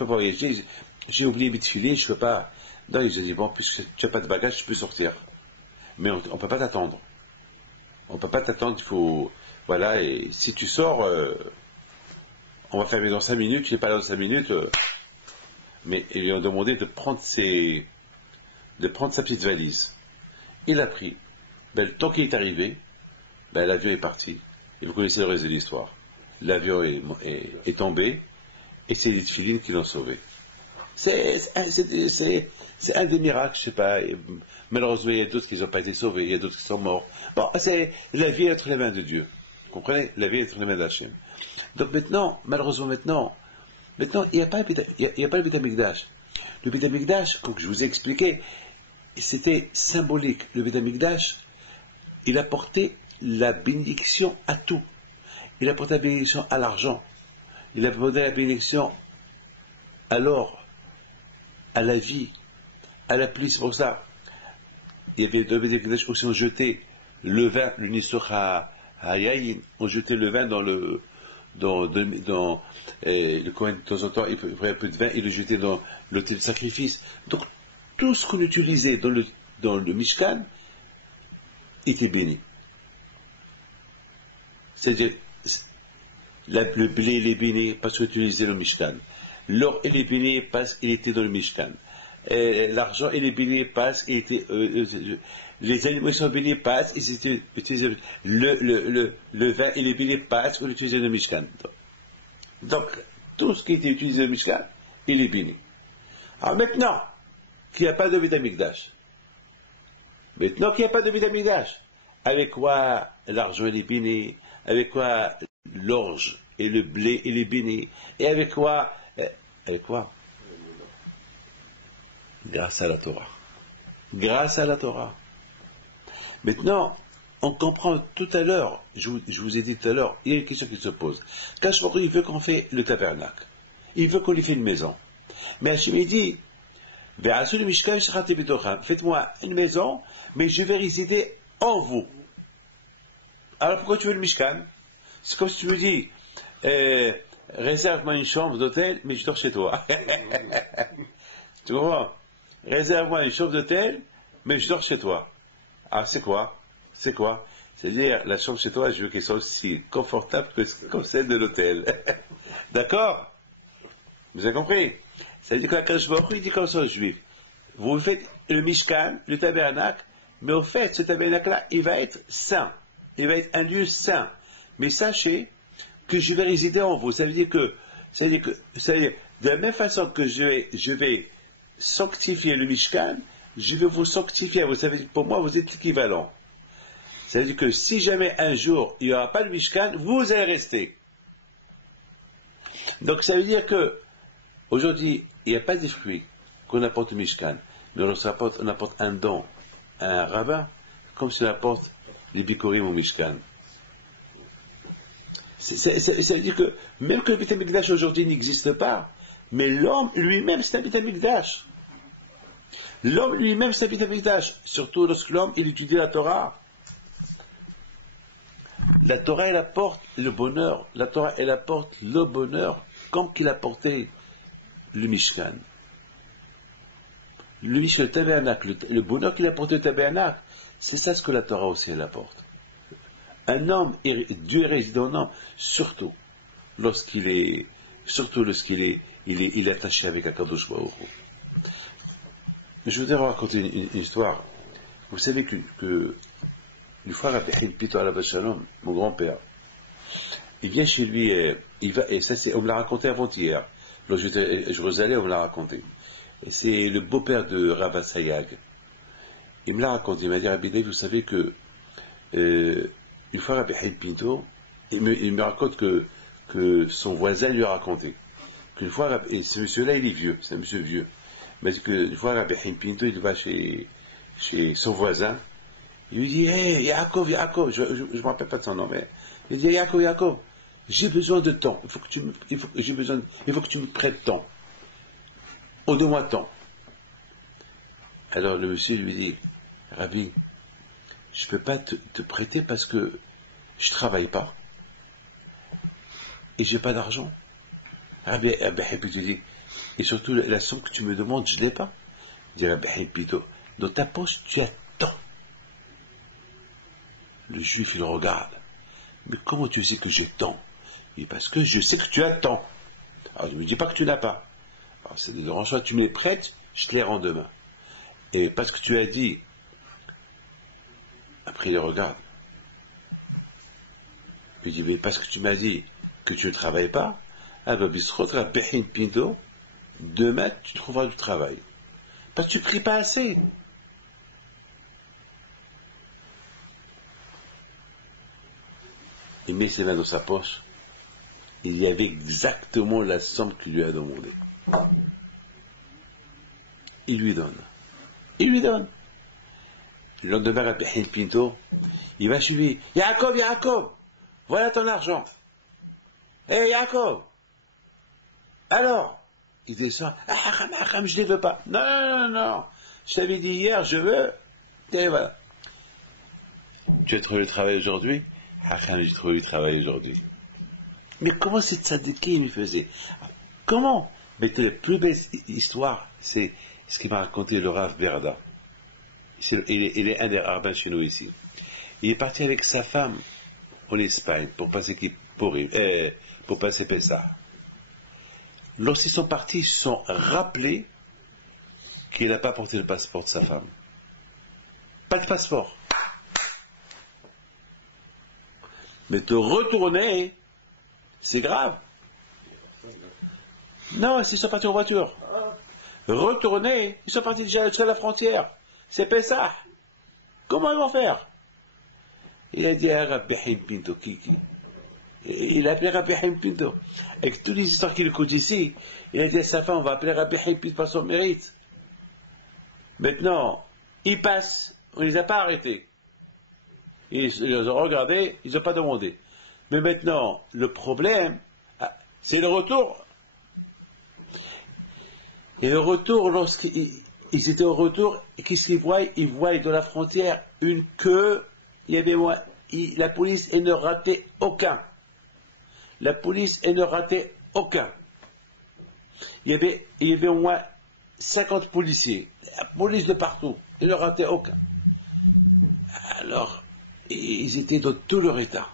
voyager. J'ai oublié mes filles, je ne peux pas. Donc, ils ont dit, bon, puisque tu n'as pas de bagages, tu peux sortir. Mais on ne peut pas t'attendre. On ne peut pas t'attendre, il faut. Voilà, et si tu sors, on va fermer dans 5 minutes, tu n'es pas là dans 5 minutes, mais ils lui ont demandé de prendre sa petite valise. Il a pris. Le temps qu'il est arrivé, l'avion est parti, et vous connaissez le reste de l'histoire. L'avion est tombé, et c'est les filines qui l'ont sauvé. C'est un des miracles, je ne sais pas. Malheureusement, il y a d'autres qui n'ont pas été sauvés, il y a d'autres qui sont morts. Bon, la vie est entre les mains de Dieu. Vous comprenez? La vie est entre les mains d'Hachem. Donc malheureusement, il n'y a pas le Beth Amikdash. Le Beth Amikdash, comme je vous ai expliqué, c'était symbolique. Le Beth Amikdash, il apportait la bénédiction à tout. Il apportait la bénédiction à l'argent. Il apportait la bénédiction à l'or, à la vie, à la pluie. C'est pour ça. Il y avait dans le Beth Amikdash aussi, on jetait le vin, le Nisur HaYayin, on jetait le vin dans le Kohen, de temps en temps, il prenait un peu de vin et le jetait dans l'autel de sacrifice. Donc, tout ce qu'on utilisait dans le Mishkan était béni. C'est-à-dire, le blé, il est béni parce qu'on utilisait le Mishkan. L'or, il est béni parce qu'il était dans le Mishkan. L'argent, il est béni parce qu'il était. Les animaux sont bénis parce qu'ils étaient utilisés. Le vin, il est béni parce qu'on utilisait le Mishkan. Donc, tout ce qui était utilisé le Mishkan, il est béni. Alors maintenant qu'il n'y a pas de Beth Amikdash, avec quoi l'argent il est béni, avec quoi l'orge et le blé il est béni, et avec quoi grâce à la Torah. Grâce à la Torah. Maintenant, on comprend tout à l'heure, je vous ai dit tout à l'heure, il y a une question qui se pose. Kashmir, il veut qu'on fait le tabernacle. Il veut qu'on lui fait une maison. Mais Hachem dit, faites-moi une maison, mais je vais résider en vous. Alors pourquoi tu veux le Mishkan? C'est comme si tu me dis, réserve-moi une chambre d'hôtel, mais je dors chez toi. Tu comprends? Réserve-moi une chambre d'hôtel, mais je dors chez toi. Ah, c'est quoi? C'est quoi? C'est-à-dire, la chambre chez toi, je veux qu'elle soit aussi confortable que celle de l'hôtel. D'accord? Vous avez compris? C'est-à-dire que la Kadosh Baruch Hu, il dit comme ça aux Juifs. Vous faites le Mishkan, le tabernacle, mais au fait, ce tabernacle-là, il va être saint. Il va être un lieu saint. Mais sachez que je vais résider en vous. Ça veut dire que, de la même façon que je vais sanctifier le Mishkan, je vais vous sanctifier. Vous savez que pour moi, vous êtes l'équivalent. Ça veut dire que si jamais un jour, il n'y aura pas de Mishkan, vous allez rester. Donc ça veut dire que, aujourd'hui, il n'y a pas de fruits qu'on apporte au Mishkan. Mais on apporte un don à un rabbin, comme si on apporte les bikurim au Mishkan. Ça veut dire que, même que le Beit HaMikdash aujourd'hui n'existe pas, mais l'homme lui-même c'est un Beit HaMikdash. L'homme lui-même c'est un Beit HaMikdash. Surtout lorsque l'homme il étudie la Torah. La Torah elle apporte le bonheur. La Torah elle apporte le bonheur comme qu'il apportait le Mishkan. Le tabernacle, le bonheur qu'il apporte au tabernacle, c'est ça ce que la Torah aussi elle apporte. Un homme, Dieu réside en homme, surtout lorsqu'il est attaché avec Akadosh Baruch Hu. Je voudrais raconter une histoire. Vous savez que une fois Rabbi Haïm Pito Alav Shalom, mon grand-père, il vient chez lui, et ça on me l'a raconté avant-hier. Lorsque je Jérusalem, on me l'a raconté. Et c'est le beau-père de Rav Asayag. Il me l'a raconté, il m'a dit, Rabbi Dave, vous savez que, une fois Rabbi Haïm Pinto, il me raconte que son voisin lui a raconté. Qu'une fois, et ce monsieur-là, il est vieux, c'est un monsieur vieux. Mais qu'une fois Rabbi Haïm Pinto, il va chez son voisin, il lui dit, hey, Yaakov, je me rappelle pas de son nom, mais, il dit, Yaakov, j'ai besoin de temps, il faut que tu me prêtes temps. Donne-moi temps. Alors le monsieur lui dit, Rabbi, je ne peux pas te prêter parce que je ne travaille pas. Et je n'ai pas d'argent. Rabbi lui dit, et surtout la somme que tu me demandes, je ne l'ai pas. Il dit Rabbi Pito, dans ta poche, tu as tant. Le juif, il regarde. Mais comment tu sais que j'ai tant? Il dit, parce que je sais que tu as tant. Alors je ne me dis pas que tu n'as pas. Alors c'est des grands choix, tu me les prêtes, je te les rends demain. Et parce que tu as dit, après il les regarde. Il dit, mais parce que tu m'as dit que tu ne travailles pas, demain tu trouveras du travail. Parce que tu ne pries pas assez. Il met ses mains dans sa poche. Il y avait exactement la somme qu'il lui a demandé. Il lui donne. Le lendemain, Rabbi Haïm Pinto, il va chez lui. Yaakov, voilà ton argent. Hé, Yaakov. Alors, il descend. Acham, je ne les veux pas. Non. Je t'avais dit hier, je veux. Et voilà. Tu as trouvé le travail aujourd'hui? Acham, j'ai trouvé le travail aujourd'hui. Mais comment cette tzadikim il faisait? Comment? Mais la plus belle histoire, c'est ce qu'il m'a raconté le Rav Berda. Il est un des rabbins chez nous ici. Il est parti avec sa femme en Espagne pour passer Pessah. Lorsqu'ils sont partis, ils se sont rappelés qu'il n'a pas porté le passeport de sa femme. Pas de passeport. Mais te retourner, c'est grave. Non, ils sont partis en voiture. Retourner, ils sont partis déjà à la frontière. C'est Pessah. Comment ils vont faire? Il a dit à Rabbi Haïm Pinto, il a appelé Rabbi Haïm Pinto. Avec toutes les histoires qu'il écoute ici, il a dit à sa femme, on va appeler Rabbi Haïm Pinto par son mérite. Maintenant, ils passent, on ne les a pas arrêtés. Ils les ont regardés, ils n'ont pas demandé. Mais maintenant, le problème, c'est le retour. Et le retour, lorsqu'ils étaient au retour, qu'est-ce qu'ils voient? Ils voient de la frontière une queue. Il y avait la police, elle ne ratait aucun. La police, elle ne ratait Aucun. Il y avait au moins 50 policiers, la police de partout, il ne ratait aucun. Alors, ils étaient dans tout leur état.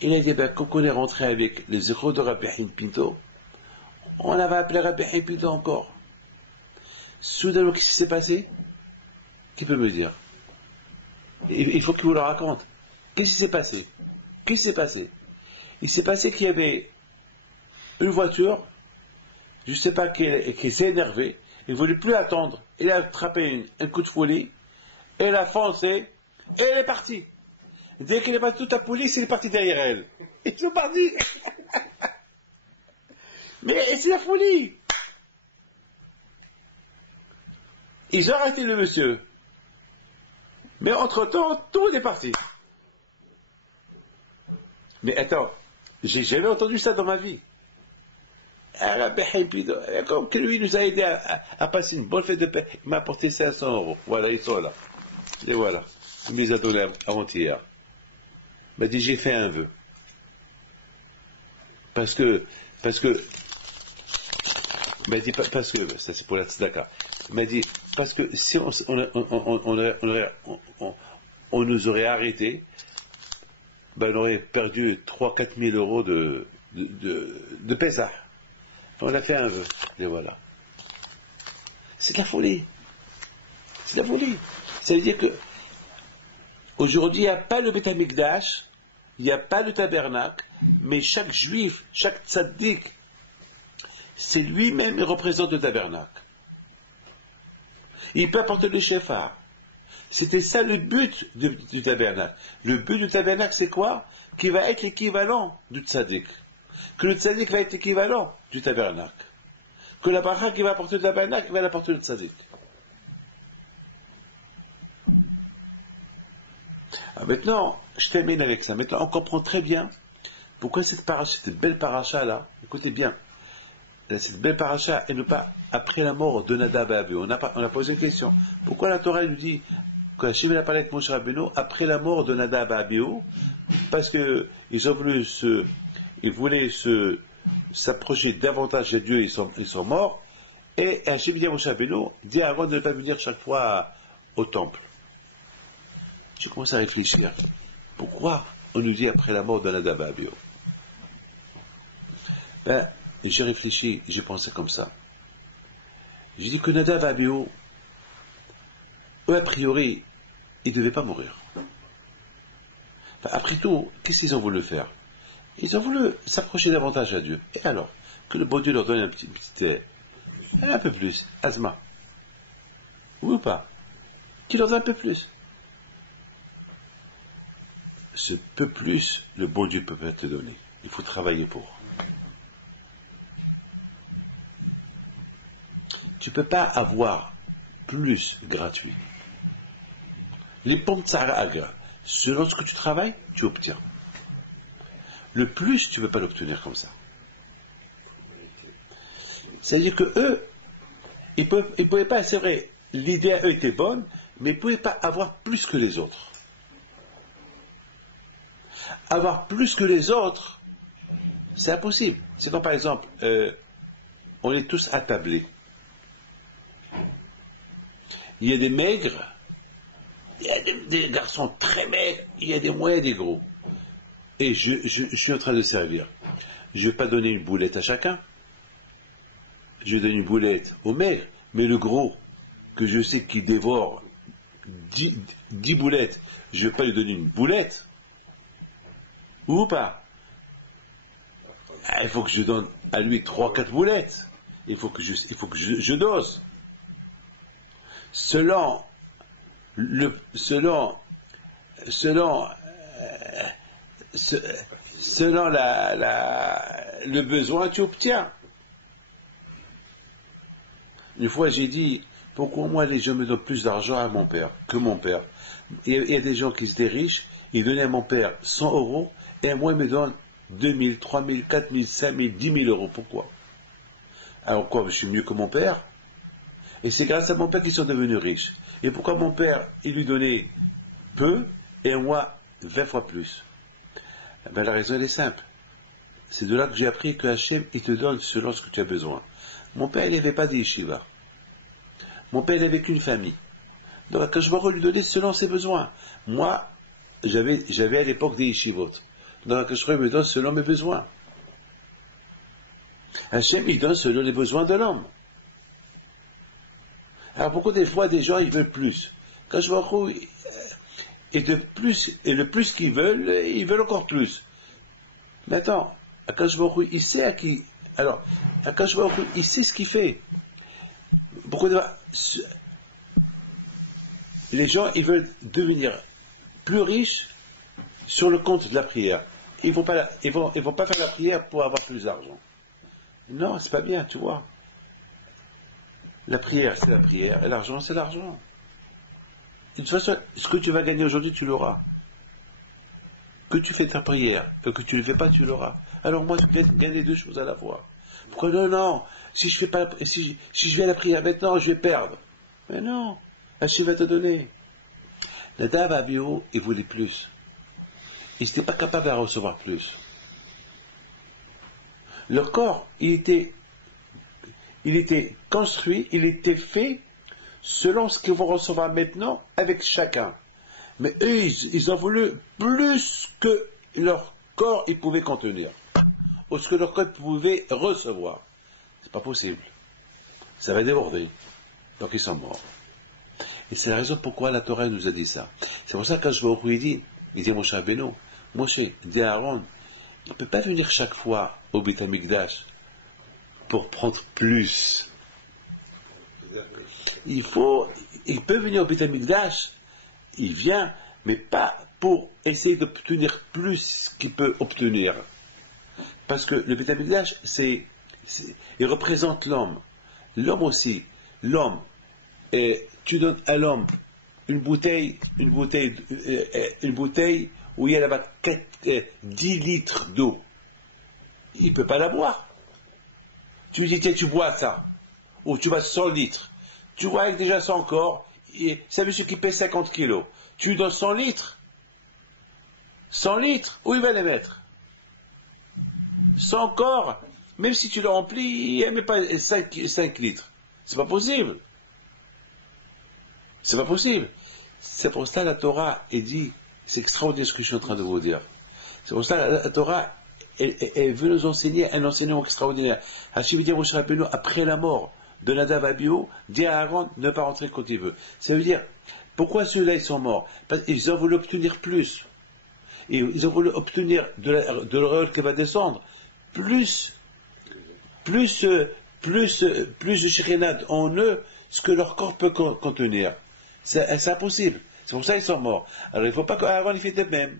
Il a dit, ben, quand on est rentré avec les échos de Rabbi Haïm Pinto, on avait appelé Rabbi Haïm Pinto encore. Soudainement, qu'est-ce qui s'est passé? Qui peut me dire? Il faut qu'il vous le raconte. Qu'est-ce qui s'est passé? Qu'est-ce qui s'est passé? Il s'est passé qu'il y avait une voiture, je ne sais pas, qui s'est énervée, il ne voulait plus attendre, il a attrapé un coup de folie, et elle a foncé, et elle est partie. Dès qu'elle est partie, toute la police, il est parti derrière elle. Ils sont partis. Mais c'est la folie. Ils ont arrêté le monsieur. Mais entre-temps, tout est parti. Mais attends, j'ai jamais entendu ça dans ma vie. Comme que lui nous a aidé à passer une bonne fête de paix, il m'a apporté 500 euros. Voilà, ils sont là. Et voilà. Il me les a donnés avant-hier. Il m'a dit, j'ai fait un vœu. Parce que, il m'a dit, parce que, ça c'est pour la tzedaka. Il m'a dit, parce que si on nous aurait arrêtés, ben on aurait perdu 3-4 000 euros de Pessah. On a fait un vœu, et voilà. C'est de la folie. C'est de la folie. Ça veut dire que, aujourd'hui, il n'y a pas le Beth Amikdash, il n'y a pas le tabernacle, mais chaque juif, chaque tzaddik, c'est lui-même, il représente le tabernacle. Il peut apporter le shofar. C'était ça le but du tabernacle. Le but du tabernacle, c'est quoi? Qui va être l'équivalent du tzaddik. Que le tzaddik va être l'équivalent du tabernacle. Que la bracha qui va apporter le tabernacle va l'apporter le tzaddik. Alors maintenant, je termine avec ça. Maintenant, on comprend très bien pourquoi cette belle paracha là, écoutez bien, cette belle paracha, et ne pas après la mort de Nadab et Abihu. On a posé une question. Pourquoi la Torah nous dit, quand Hachem a parlé avec Moshe Rabbeinu, après la mort de Nadab et Abihu? Parce que ils voulaient s'approcher davantage de Dieu, ils sont morts. Et Hachem dit à Moshe Rabbeinu, dis à Aaron de ne pas venir chaque fois au temple. Je commence à réfléchir. Pourquoi on nous dit après la mort de Nadab et Abihu? Ben, j'ai réfléchi, j'ai pensé comme ça. J'ai dit que Nadab et Abihu, eux, a priori, ils ne devaient pas mourir. Enfin, après tout, qu'est-ce qu'ils ont voulu faire? Ils ont voulu s'approcher davantage à Dieu. Et alors, que le bon Dieu leur donne un peu plus, Azma. Oui ou pas? Qu'il leur donne un peu plus. Ce peu plus, le bon Dieu peut pas te donner. Il faut travailler pour. Tu ne peux pas avoir plus gratuit. Les pompes Tzara Agra, selon ce que tu travailles, tu obtiens. Le plus, tu ne peux pas l'obtenir comme ça. C'est-à-dire que eux, ils ne pouvaient pas, c'est vrai, l'idée à eux était bonne, mais ils ne pouvaient pas avoir plus que les autres. Avoir plus que les autres, c'est impossible. C'est comme par exemple, on est tous attablés. Il y a des maigres, il y a des garçons très maigres, il y a des moyens et des gros. Et je suis en train de servir. Je ne vais pas donner une boulette à chacun. Je vais donner une boulette au maigre, mais le gros, que je sais qu'il dévore 10 boulettes, je ne vais pas lui donner une boulette. Ou pas? Il faut que je donne à lui 3-4 boulettes. Il faut que je dose. Selon le besoin, tu obtiens. Une fois, j'ai dit, pourquoi moi les gens me donnent plus d'argent à mon père que mon père? Il y a des gens qui étaient riches, ils donnaient à mon père 100 euros, et à moi, ils me donnent 2000, 3000, 4000, 5000, 10 000 euros. Pourquoi? Alors quoi, je suis mieux que mon père? Et c'est grâce à mon père qu'ils sont devenus riches. Et pourquoi mon père, il lui donnait peu, et moi, 20 fois plus? Ben, la raison, elle est simple. c'est de là que j'ai appris que Hachem, il te donne selon ce que tu as besoin. Mon père, il n'avait pas de yeshiva. Mon père, il n'avait qu'une famille. Donc, quand je vais lui donner selon ses besoins. Moi, j'avais à l'époque des yeshivot. Donc, quand je me donne selon mes besoins. Hachem, il donne selon les besoins de l'homme. Alors, pourquoi des fois, des gens, ils veulent plus? Quand je vois et le plus qu'ils veulent, ils veulent encore plus. Mais attends, Akash Baruch Hu, il sait à qui. Alors, Akash Baruch Hu, il sait ce qu'il fait. Pourquoi les gens, ils veulent devenir plus riches sur le compte de la prière. Ils vont pas faire la prière pour avoir plus d'argent. Non, c'est pas bien, tu vois. La prière, c'est la prière, et l'argent, c'est l'argent. De toute façon, ce que tu vas gagner aujourd'hui, tu l'auras. Que tu fais ta prière, que tu ne le fais pas, tu l'auras. Alors moi, je vais gagner deux choses à la fois. Pourquoi non, si je vais à la prière maintenant, je vais perdre. Mais non, Hachem va te donner. La Dave Abio, il voulait plus. Il n'était pas capable de recevoir plus. Leur corps, il était construit, il était fait selon ce qu'ils vont recevoir maintenant avec chacun. Mais eux, ils ont voulu plus que leur corps il pouvait contenir, ou ce que leur corps pouvait recevoir. C'est pas possible. Ça va déborder. Donc ils sont morts. Et c'est la raison pourquoi la Torah nous a dit ça. C'est pour ça que quand je vais au il dit Moshe Rabbeinu, Moshe, dit à Aaron, il ne peut pas venir chaque fois au Beit HaMikdash pour prendre plus. Il peut venir au Beit HaMikdash, il vient, mais pas pour essayer d'obtenir plus qu'il peut obtenir. Parce que le Beit HaMikdash, il représente l'homme. L'homme aussi. L'homme. Et tu donnes à l'homme une bouteille où il y a là-bas 10 litres d'eau. Il ne peut pas la boire. Tu lui dis, tiens, tu bois ça. Ou tu bois 100 litres. Tu vois avec déjà 100 corps, c'est un monsieur qui pèse 50 kilos. Tu lui donnes 100 litres. 100 litres, où il va les mettre? 100 corps, même si tu le remplis, il ne met pas 5 litres. C'est pas possible. C'est pas possible. C'est pour ça que la Torah est dit, c'est extraordinaire ce que je suis en train de vous dire. C'est pour ça que la Torah, elle veut nous enseigner un enseignement extraordinaire. Hachem dit Moshe Rabbeinu, après la mort de Nadav Abihu, dit à Aaron de ne pas rentrer quand il veut. Ça veut dire, pourquoi ceux-là ils sont morts? Parce qu'ils ont voulu obtenir plus. Et ils ont voulu obtenir de l'auréole qui va descendre plus de chirénade en eux, ce que leur corps peut contenir. C'est impossible. C'est pour ça qu'ils sont morts. Alors il ne faut pas qu'Aaron il fait de même.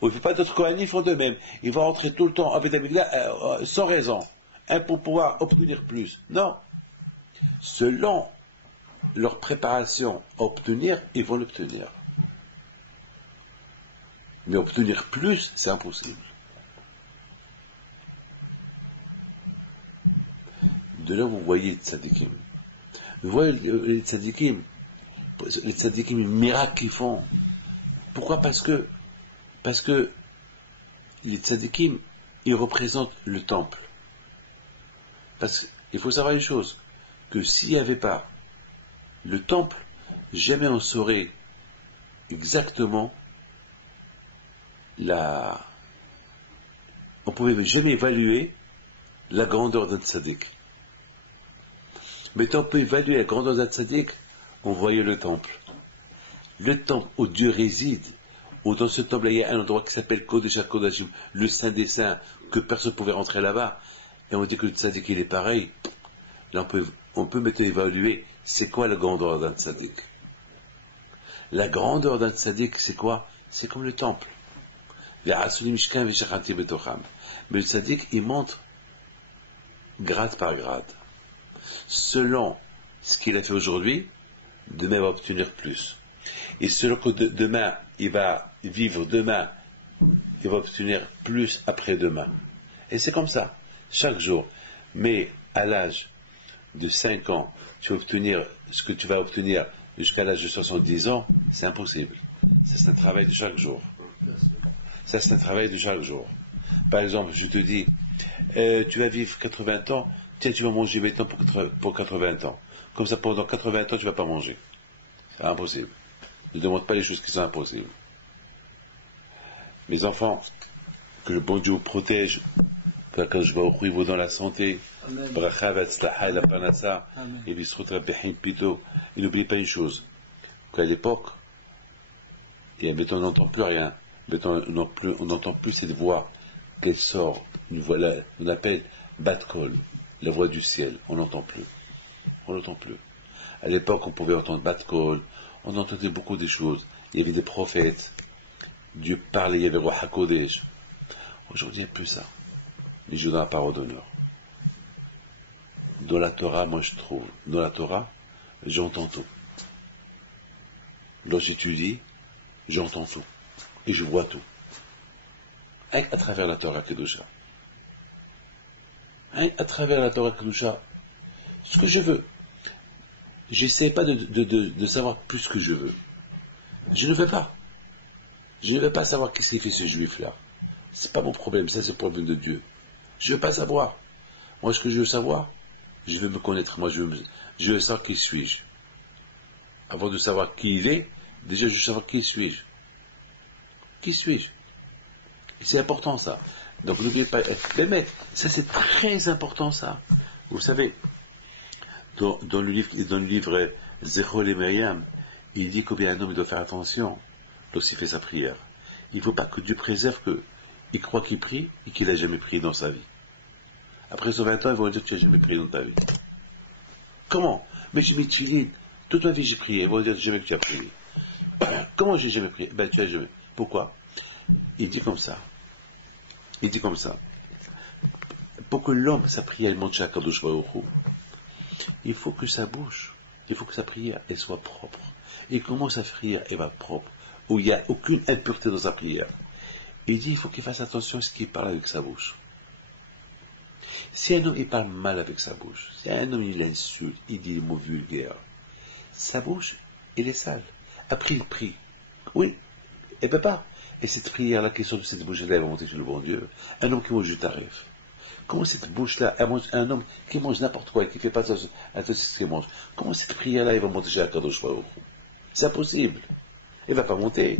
Ou il ne faut pas d'autres Kohanim font de même. Ils vont rentrer tout le temps avec Amigla sans raison. Pour pouvoir obtenir plus. Non. Selon leur préparation à obtenir, ils vont l'obtenir. Mais obtenir plus, c'est impossible. De là, vous voyez les tzadikim. Vous voyez les tzadikim, les miracles qu'ils font. Pourquoi? Parce que les tzadikim, ils représentent le temple. Parce qu'il faut savoir une chose, que s'il n'y avait pas le temple, jamais on saurait exactement on pouvait jamais évaluer la grandeur d'un tzaddik. Mais tant on peut évaluer la grandeur d'un tzaddik, on voyait le temple. Le temple où Dieu réside, où dans ce temple il y a un endroit qui s'appelle Kodesh HaKodashim, le Saint des Saints, que personne ne pouvait rentrer là-bas, et on dit que le tzaddik il est pareil. Là on peut maintenant évaluer c'est quoi la grandeur d'un tzaddik. La grandeur d'un tzaddik c'est quoi? C'est comme le temple. Mais le tzaddik il monte grade par grade. Selon ce qu'il a fait aujourd'hui, demain il va obtenir plus. Et selon que demain il va vivre demain, il va obtenir plus après-demain. Et c'est comme ça, chaque jour. Mais à l'âge de 5 ans, tu vas obtenir ce que tu vas obtenir jusqu'à l'âge de 70 ans, c'est impossible. Ça, c'est un travail de chaque jour. Ça, c'est un travail de chaque jour. Par exemple, je te dis, tu vas vivre 80 ans, tiens, tu vas manger maintenant pour 80 ans. Comme ça, pendant 80 ans, tu ne vas pas manger. C'est impossible. Ne demande pas les choses qui sont impossibles. Mes enfants, que le bon Dieu vous protège, que je vais au vous dans la santé, et n'oubliez pas une chose, qu'à l'époque, et maintenant on n'entend plus rien, maintenant on n'entend plus cette voix qu'elle sort, une voix là, on appelle Bat Kol, la voix du ciel, on n'entend plus. On n'entend plus. À l'époque, on pouvait entendre Bat Kol, on entendait beaucoup de choses, il y avait des prophètes, Dieu parlait, il y avait Roi HaKodesh. Aujourd'hui, il n'y a plus ça. Mais je donne la parole d'honneur. Dans la Torah, moi je trouve, dans la Torah, j'entends tout. Lorsque j'étudie, j'entends tout. Et je vois tout. À travers la Torah Kedusha. À travers la Torah Kedusha, ce que je veux. J'essaie pas de savoir plus que je veux. Je ne veux pas. Je ne veux pas savoir qu'est-ce qu'il fait ce juif-là. C'est pas mon problème, ça c'est le problème de Dieu. Je ne veux pas savoir. Moi, ce que je veux savoir, je veux me connaître. Moi, je veux savoir qui suis-je. Avant de savoir qui il est, déjà, je veux savoir qui suis-je. Qui suis-je? Et c'est important, ça. Donc, n'oubliez pas. Mais ça, c'est très important, ça. Vous savez, dans le livre Zechol et Myriam, il dit combien un homme doit faire attention lorsqu'il fait sa prière. Il ne faut pas que Dieu préserve qu'il croit qu'il prie et qu'il n'a jamais prié dans sa vie. Après 120 ans, ils vont dire que tu n'as jamais prié dans ta vie. Comment? Mais j'ai mis Tchilin. Toute ma vie j'ai prié. Ils vont dire jamais que tu as prié. Comment j'ai jamais prié? Ben tu as jamais. Pourquoi? Il dit comme ça. Il dit comme ça. Pour que l'homme, sa prière, monte chez Akadosh Baruch Hu, il faut que sa bouche, il faut que sa prière, elle soit propre. Et comment sa prière, elle va propre? Où il n'y a aucune impureté dans sa prière. Il dit, il faut qu'il fasse attention à ce qu'il parle avec sa bouche. Si un homme, il parle mal avec sa bouche, si un homme, il insulte, il dit des mots vulgaires, sa bouche, elle est sale. Après, il prie. Oui, elle ne peut pas. Et cette prière-là, qui sort de cette bouche-là, elle va monter sur le bon Dieu. Un homme qui mange du tarif. Comment cette bouche-là, un homme qui mange n'importe quoi et qui ne fait pas attention à tout ce qu'il mange, comment cette prière-là, elle va monter chez Akadosh Baruch Hu? C'est impossible. Elle ne va pas monter.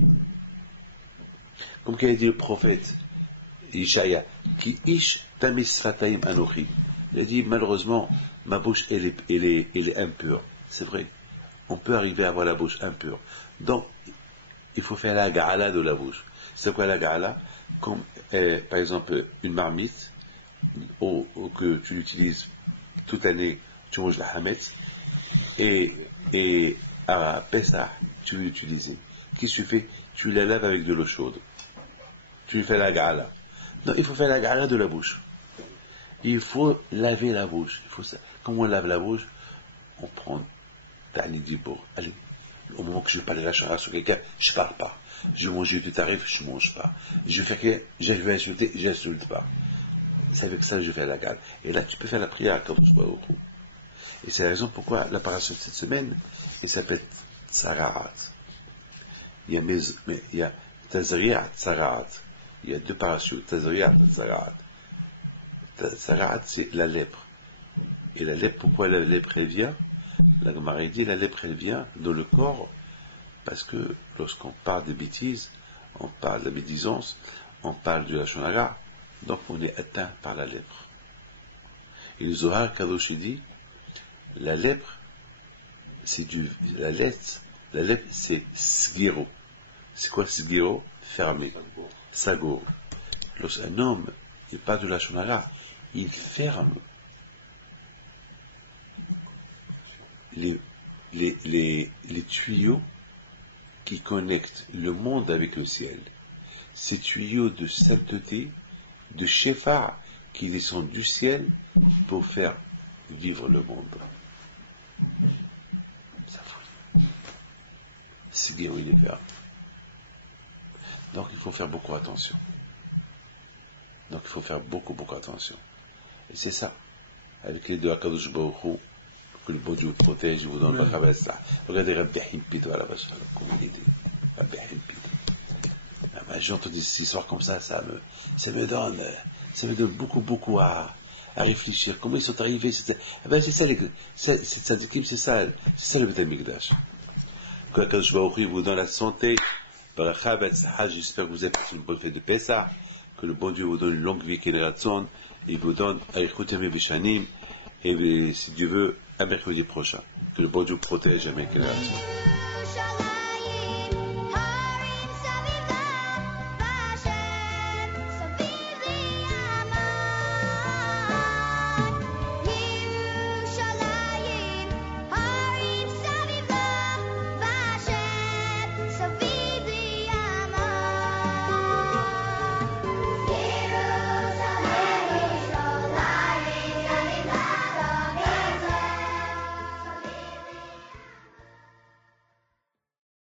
Comme qu'a dit le prophète Ishaïa, qui ish tamis fataim anochi. Il a dit, malheureusement, ma bouche, elle est impure. C'est vrai. On peut arriver à avoir la bouche impure. Donc, il faut faire la ga'ala de la bouche. C'est quoi la ga'ala? Comme, par exemple, une marmite, ou que tu l'utilises toute l'année, tu manges la hametz, et à Pessah, tu veux l'utiliser. Qu'est-ce que tu fais? Tu la laves avec de l'eau chaude. Tu lui fais la ga'ala. Non, il faut faire la ga'ala de la bouche. Il faut laver la bouche. Comment on lave la bouche? On prend Ta'ani Dibour. Allez, au moment que je parle la chara sur quelqu'un, je ne parle pas. Je mange du tarif, je ne mange pas. Je vais insulter, je n'insulte pas. C'est avec ça que je fais la ga'ala. Et là, tu peux faire la prière quand tu vas au cou. Et c'est la raison pourquoi la parasha de cette semaine, elle s'appelle Tsaraat. Il y a Tazriat, Tsaraat. Il y a deux parachutes, Tazriat et Tsaraat. Tsaraat, c'est la lèpre. Et la lèpre, pourquoi la lèpre elle vient? La Gemara dit la lèpre elle vient dans le corps parce que lorsqu'on parle des bêtises, on parle de la médisance, on parle de la lachon hara, donc on est atteint par la lèpre. Et le Zohar Kadosh dit la lèpre, c'est la lèpre c'est sgiro. C'est quoi sgiro? Fermé. Sagour. Lorsqu'un homme n'est pas de la lachon hara, il ferme les tuyaux qui connectent le monde avec le ciel. Ces tuyaux de sainteté, de Shépha qui descendent du ciel pour faire vivre le monde. Ça fout. C'est bien où il est ferme. Donc il faut faire beaucoup attention. Donc il faut faire beaucoup attention. Et c'est ça. Avec les deux Akadosh Baruch Hu, que le bon Dieu vous protège, vous donne le travail. Regardez Rabbi Himpito à la vache, comme il était. Rabbi Himpito. j'entends des histoires comme ça me donne beaucoup à réfléchir. Comment ils sont arrivés? C'est ça, c'est le Beth Amikdash. Que la Kadosh Baruch Hu vous donne la santé, Baracha Betzlacha, j'espère que vous avez passé une bonne fête de Pessah, que le bon Dieu vous donne une longue vie, qu'il ratson, il vous donne Arichut Yamim V'Shanim, et si Dieu veut, un mercredi prochain. Que le bon Dieu protège, Amen, qu'il ratson.